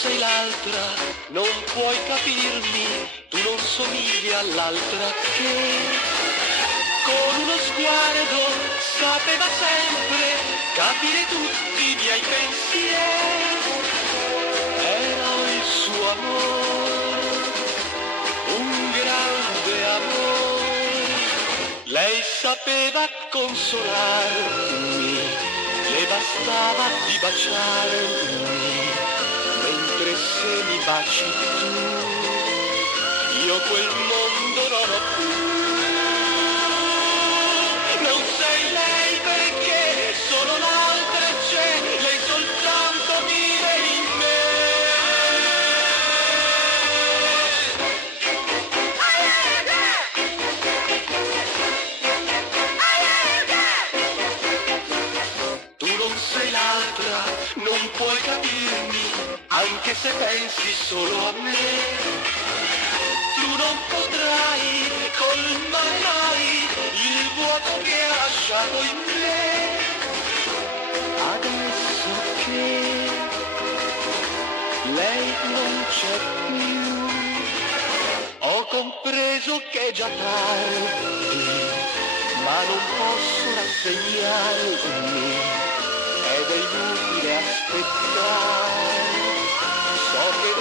sei l'altra, non puoi capirmi, tu non somigli all'altra che con uno sguardo sapeva sempre capire tutti i miei pensieri. Era il suo amore, un grande amore. Lei sapeva consolarmi, le bastava di baciarmi, mentre se mi baci tu, io quel mondo non ho più. Non sei lei perché solo l'altra c'è, lei soltanto vive in me. Tu non sei l'altra, non puoi capirmi, anche se pensi solo a me. Tu non potrai colmare mai il vuoto che ha lasciato in me. Adesso che lei non c'è più, ho compreso che è già tardi, ma non posso rassegnarmi, ed è inutile aspettare. So che